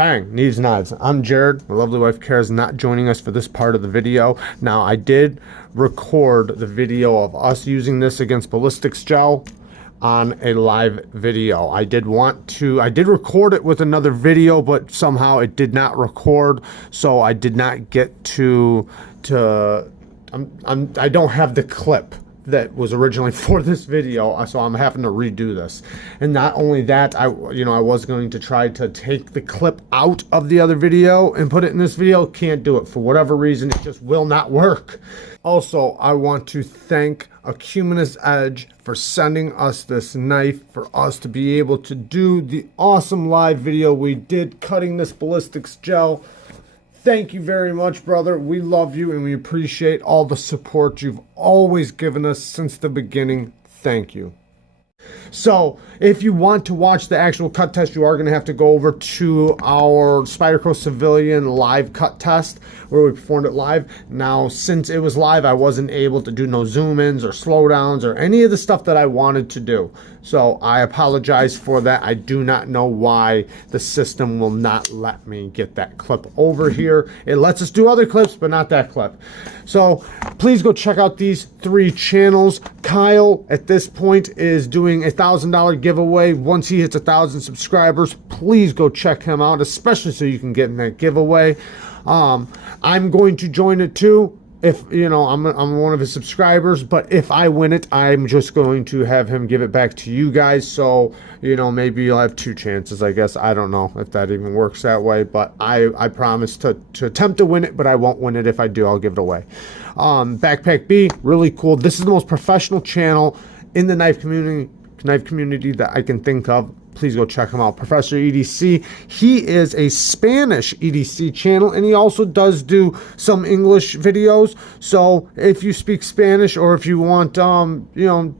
Bang, Neeves Knives. I'm Jared. My lovely wife Kara is not joining us for this part of the video. Now, I did record the video of us using this against ballistics gel on a live video. I did record it with another video, but somehow it did not record, so I did not get to I don't have the clip that was originally for this video, so I'm having to redo this. And not only that, I was going to try to take the clip out of the other video and put it in this video. Can't do it for whatever reason. It just will not work. Also, I want to thank Acuminous Edge for sending us this knife for us to be able to do the awesome live video we did cutting this ballistics gel. Thank you very much, brother. We love you and we appreciate all the support you've always given us since the beginning. Thank you. So, if you want to watch the actual cut test, you are going to have to go over to our Spyderco Civillian live cut test where we performed it live. Now, since it was live, I wasn't able to do no zoom-ins or slowdowns or any of the stuff that I wanted to do. So, I apologize for that. I do not know why the system will not let me get that clip over here. It lets us do other clips, but not that clip. So, please go check out these 3 channels. Kyle, at this point, is doing a $1,000 giveaway. Once he hits 1,000 subscribers, please go check him out, especially so you can get in that giveaway. I'm going to join it too. If I'm one of his subscribers, but if I win it, I'm just going to have him give it back to you guys. So maybe you'll have 2 chances, I guess. I don't know if that even works that way, but I promise to attempt to win it, but I won't win it. If I do, I'll give it away. BakPakB, really cool. This is the most professional channel in the knife community that I can think of. Please go check him out. Professor EDC. He is a Spanish EDC channel, and he also does do some English videos. So if you speak Spanish, or if you want, to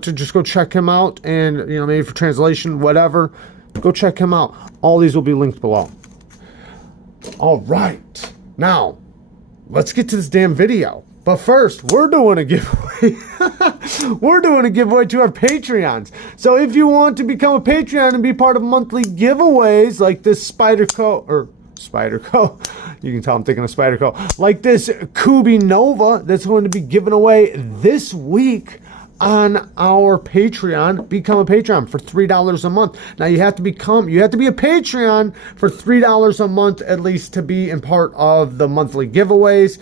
just go check him out, and maybe for translation, whatever, go check him out. All these will be linked below. All right, now let's get to this damn video. But first, we're doing a giveaway. We're doing a giveaway to our Patreons. So if you want to become a Patreon and be part of monthly giveaways like this Spyderco, you can tell I'm thinking of Spyderco, like this Kubi Nova that's going to be given away this week on our Patreon. Become a Patreon for $3 a month. Now you have to be a Patreon for $3 a month at least to be in part of the monthly giveaways,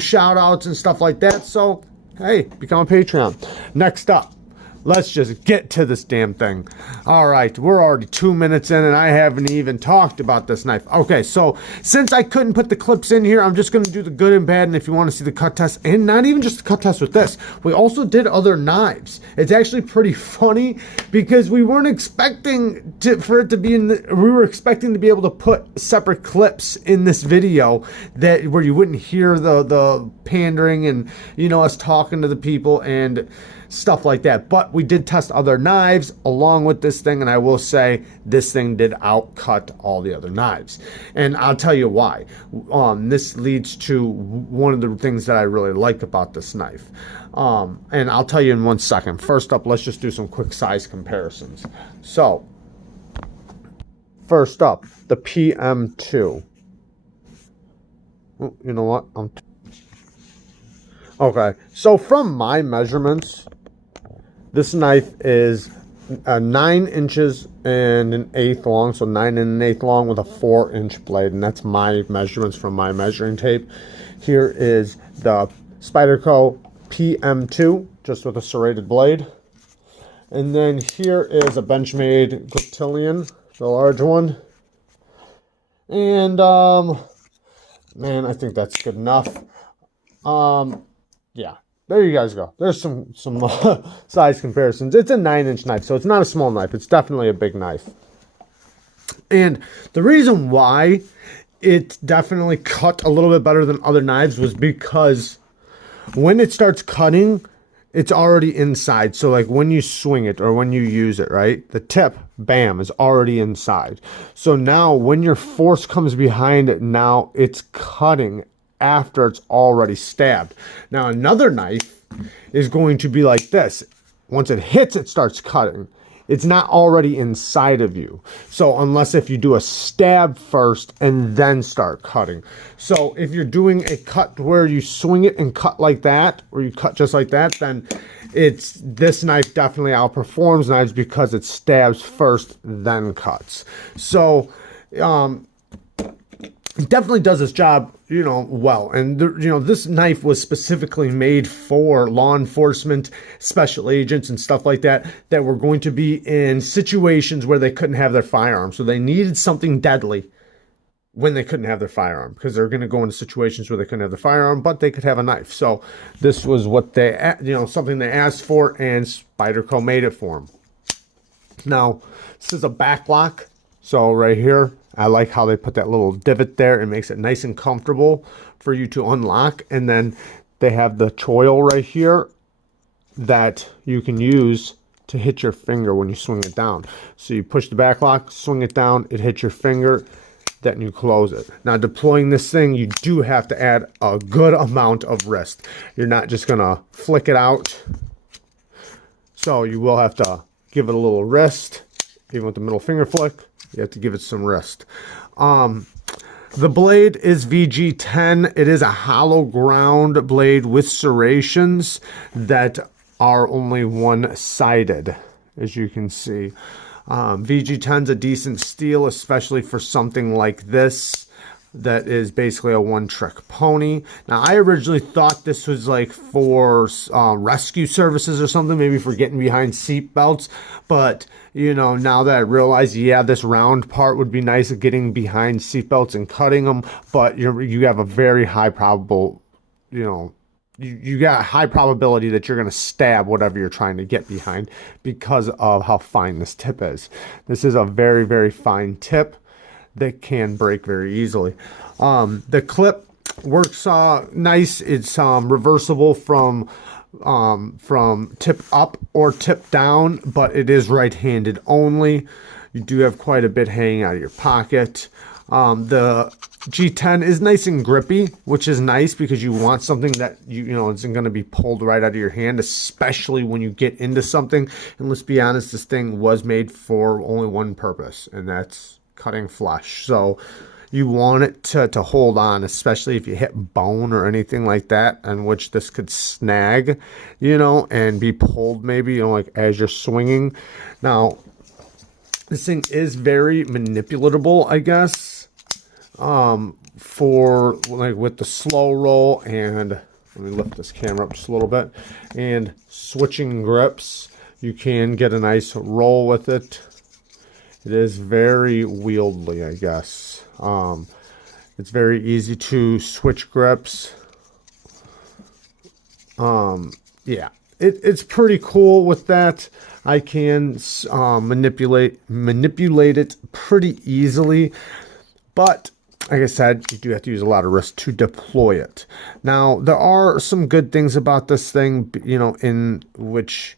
shout outs and stuff like that. So hey, become a Patreon. Next up, let's just get to this damn thing. All right, we're already 2 minutes in and I haven't even talked about this knife. Okay, so since I couldn't put the clips in here, I'm just going to do the good and bad. And if you want to see the cut test, and not even just the cut test with this, we also did other knives. It's actually pretty funny because we weren't expecting we were expecting to be able to put separate clips in this video where you wouldn't hear the pandering and us talking to the people and stuff like that. But we did test other knives along with this thing, and I will say this thing did outcut all the other knives, and I'll tell you why. This leads to one of the things that I really like about this knife, and I'll tell you in 1 second. First up, let's just do some quick size comparisons. So first up, the PM2. Oh, you know what, okay, so from my measurements, this knife is 9 inches and 1/8 long, so 9 1/8 long with a 4-inch blade, and that's my measurements from my measuring tape. Here is the Spyderco PM2, just with a serrated blade, and then here is a Benchmade Cotillion, the large one, and man, I think that's good enough. Yeah. There you guys go. There's some size comparisons. It's a 9-inch knife, so it's not a small knife. It's definitely a big knife. And the reason why it definitely cut a little bit better than other knives was because when it starts cutting, it's already inside. So like when you swing it or when you use it, right, the tip, bam, is already inside. So now when your force comes behind it, now it's cutting after it's already stabbed. Now another knife is going to be like this. Once it hits, it starts cutting. it's not already inside of you. So unless if you do a stab first and then start cutting. So if you're doing a cut where you swing it and cut like that, or you cut just like that, then this knife definitely outperforms knives because it stabs first, then cuts. So it definitely does its job, you know, well. And you know, this knife was specifically made for law enforcement, special agents, and stuff like that were going to be in situations where they couldn't have their firearm. So they needed something deadly when they couldn't have their firearm, because they're going to go into situations where they couldn't have the firearm, but they could have a knife. So this was what they, you know, something they asked for, and Spyderco made it for them. Now, this is a back lock. So right here, I like how they put that little divot there. It makes it nice and comfortable for you to unlock. And then they have the choil right here that you can use to hit your finger when you swing it down. So you push the back lock, swing it down, it hits your finger, then you close it. Now, deploying this thing, you do have to add a good amount of wrist. You're not just gonna flick it out. So you will have to give it a little wrist. Even with the middle finger flick, you have to give it some wrist. The blade is VG10. It is a hollow ground blade with serrations that are only one-sided, as you can see. VG10's a decent steel, especially for something like this that is basically a one-trick pony. Now, I originally thought this was like for rescue services or something, maybe for getting behind seat belts. But, you know, now that I realize, yeah, this round part would be nice at getting behind seat belts and cutting them. But you have a very high probable, you know, you got a high probability that you're going to stab whatever you're trying to get behind because of how fine this tip is. This is a very, very fine tip that can break very easily. The clip works nice. It's reversible from tip up or tip down, but it is right-handed only. You do have quite a bit hanging out of your pocket. The G10 is nice and grippy, which is nice because you want something that you know isn't going to be pulled right out of your hand, especially when you get into something. And let's be honest, this thing was made for only one purpose, and that's cutting flesh. So you want it to hold on, especially if you hit bone or anything like that, in which this could snag, you know, and be pulled maybe, you know, like as you're swinging. Now, this thing is very manipulatable, I guess, for like with the slow roll, and let me lift this camera up just a little bit, and switching grips. You can get a nice roll with it. It is very wieldy, I guess. It's very easy to switch grips. Yeah, it's pretty cool with that. I can manipulate it pretty easily, but like I said, you do have to use a lot of wrist to deploy it. Now, there are some good things about this thing, you know, in which,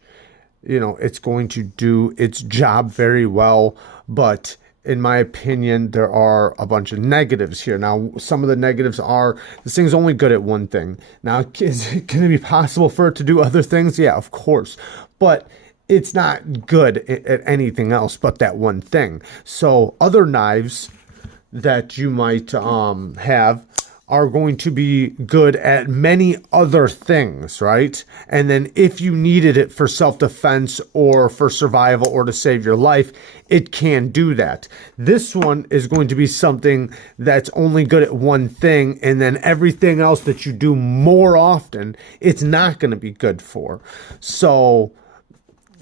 you know, it's going to do its job very well, but in my opinion, there are a bunch of negatives here. Now, some of the negatives are, this thing's only good at one thing. Now, is it going to be possible for it to do other things? Yeah, of course. But it's not good at anything else but that one thing. So other knives that you might have are going to be good at many other things, right? And then if you needed it for self-defense or for survival or to save your life, it can do that. This one is going to be something that's only good at one thing, and then everything else that you do more often, it's not going to be good for. So,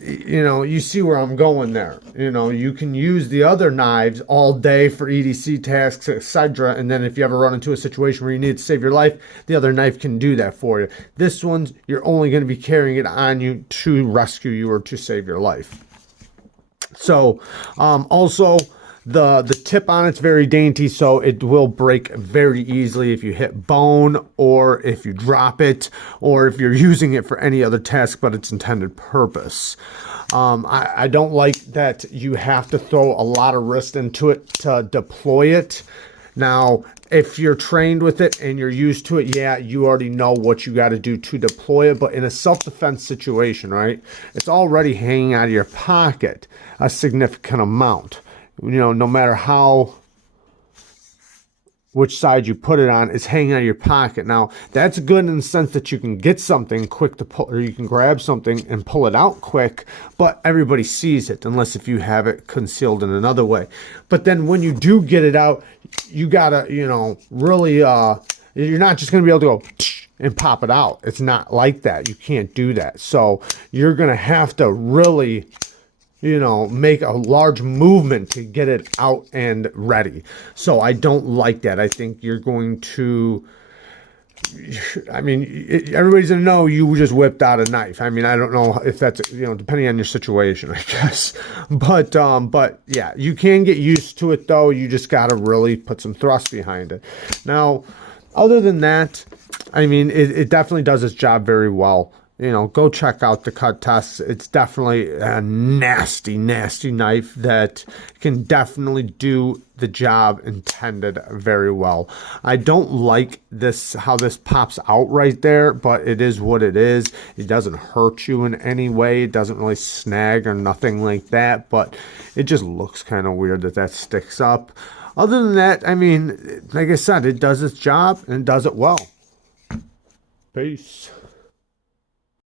you know, you see where I'm going there. You know, you can use the other knives all day for EDC tasks, etc. And then if you ever run into a situation where you need to save your life, the other knife can do that for you. This one's, you're only going to be carrying it on you to rescue you or to save your life. So, also, the tip on it's very dainty, so it will break very easily if you hit bone or if you drop it or if you're using it for any other task but its intended purpose. I don't like that you have to throw a lot of wrist into it to deploy it. Now, if you're trained with it and you're used to it, yeah, you already know what you got to do to deploy it. But in a self-defense situation, right, it's already hanging out of your pocket a significant amount. You know, no matter which side you put it on, is hanging out of your pocket. Now, that's good in the sense that you can get something quick to pull, or you can grab something and pull it out quick, but everybody sees it unless if you have it concealed in another way. But then when you do get it out, you gotta, you know, really, you're not just gonna be able to go and pop it out. It's not like that. You can't do that. So you're gonna have to really, you know, make a large movement to get it out and ready. So I don't like that. I think you're going to, I mean, everybody's gonna know you just whipped out a knife. I mean, I don't know if that's, you know, depending on your situation, I guess. But yeah, you can get used to it though. You just gotta really put some thrust behind it. Now, other than that, I mean, it definitely does its job very well. You know, go check out the cut tests. It's definitely a nasty, nasty knife that can definitely do the job intended very well. I don't like this, how this pops out right there, but it is what it is. It doesn't hurt you in any way. It doesn't really snag or nothing like that, but it just looks kind of weird that that sticks up. Other than that, I mean, like I said, it does its job and it does it well. Peace.